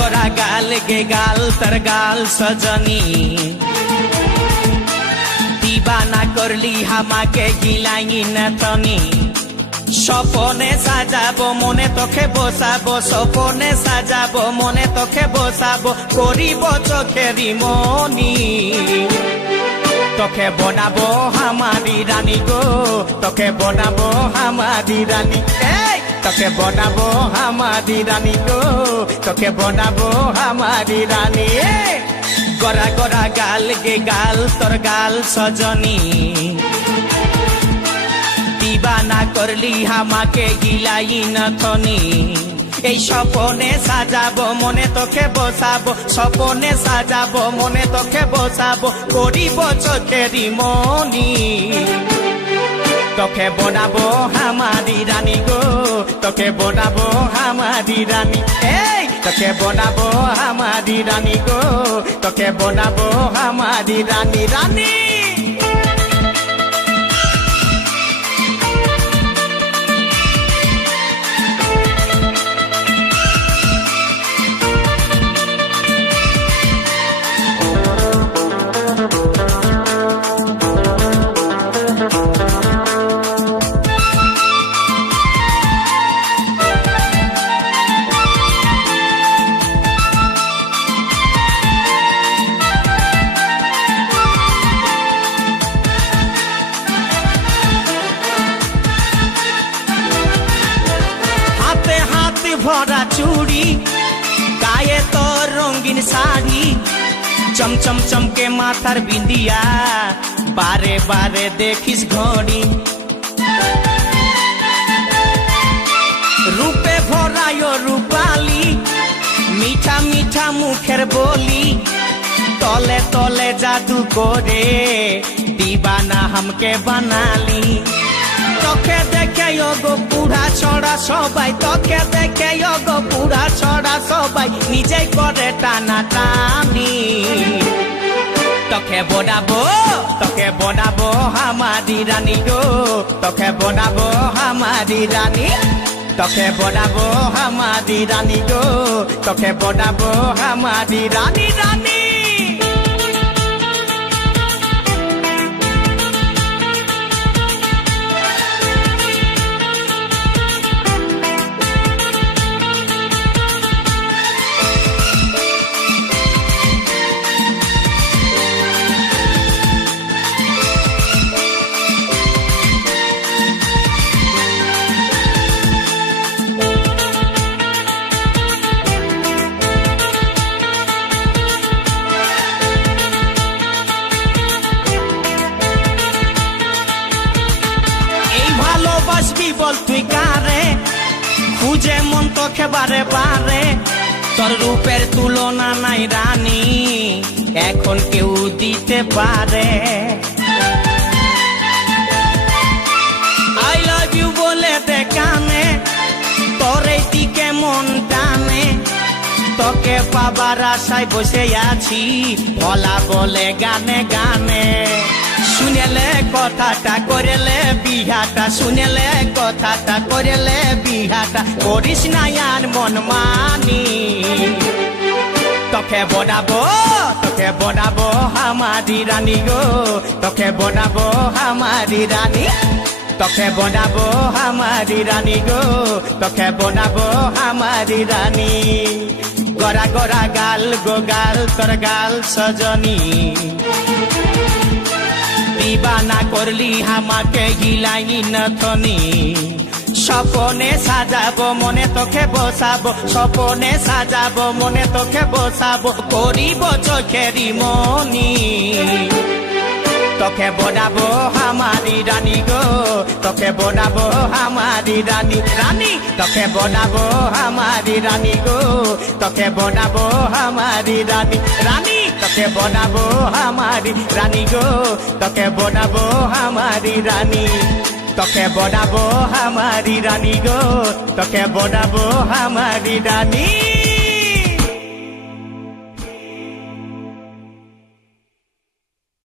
गोरा गाल गे गाल तर गाल सजनी दीवाना करली हामाके गिलाई नतनी স্বপনে সাজাবো মনে তোকে বসাবো স্বপনে সাজাবো মনে তোকে বসাবো করিব চোখেরি মনি তোকে বনাবো হামারি রানী গো তোকে বনাবো হামারি রানী তোকে বনাবো হামারি রানী গো তোকে বনাবো হামারি রানী গোরা গোরা গাল গে গাল তোর গাল সজনী दीवाना करली हामाके गिलाई नथनी এই স্বপনে সাজাবো মনে তোকে বসাবো স্বপনে সাজাবো মনে তোকে বসাবো করিব চোখেরি মনি তোকে বনাবো হামারি রানী গো তোকে বনাবো হামারি রানী তোকে বনাবো হামারি রানী গো তোকে বনাবো হামারি রানী রানী ভরা চুড়ি গায়ে তোর রঙিন শাড়ি চমচম চমকে মাথার বিন্দিয়া বারে বারে দেখিস ঘড়ি রূপে ভরায় রূপালি মিঠা মিঠা মুখের বলি তলে তলে জাদু করে দিবানা হামকে বানালি তোকে দেখে গো পুরা ছড়া সবাই তোকে দেখে গো পুরা ছড়া সবাই নিজে করে টানা টানি তোকে বনাবো হামারি রানী গো তোকে বনাবো হামারি রানী তোকে বনাবো হামারি রানী গো তোকে বনাবো হামারি রানী রানী বল তুই কারে খুঁজে মন তোকে বারে বারে তোর রূপের তুলনা নাই রানী এখন কেউ দিতে পারে আই লাভ ইউ বলে দে কানে তোর এই দিকে মন টানে তোকে পাবার আশায় বসে আছি ভোলা বলে গানে গানে শুনেলে কথাটা করেলে বিহাটা শুনেলে কথাটা করেলে বিহাটা করিস না আর মন মানি তোকে বনাবো হামারি রানী গো তোকে বনাবো হামারি রানী তোকে বনাবো হামারি রানী গো তোকে বনাবো হামারি রানী গোরা গোরা গাল গো গাল তোর গাল সজনী दीवाना करली हामाके गिलाई नथनी স্বপনে সাজাবো মনে তোকে বসাবো স্বপনে সাজাবো মনে তোকে বসাবো করিব চোখেরি মনি তোকে বনাবো হামারি রানী গো তোকে বনাবো হামারি রানী রানী তোকে বনাবো হামারি রানী গো তোকে বনাবো হামারি রানী রানী তোকে বনাবো হামারি রানী গো তোকে বনাবো হামারি রানী তোকে বনাবো হামারি রানী গো তোকে বনাবো হামারি রানী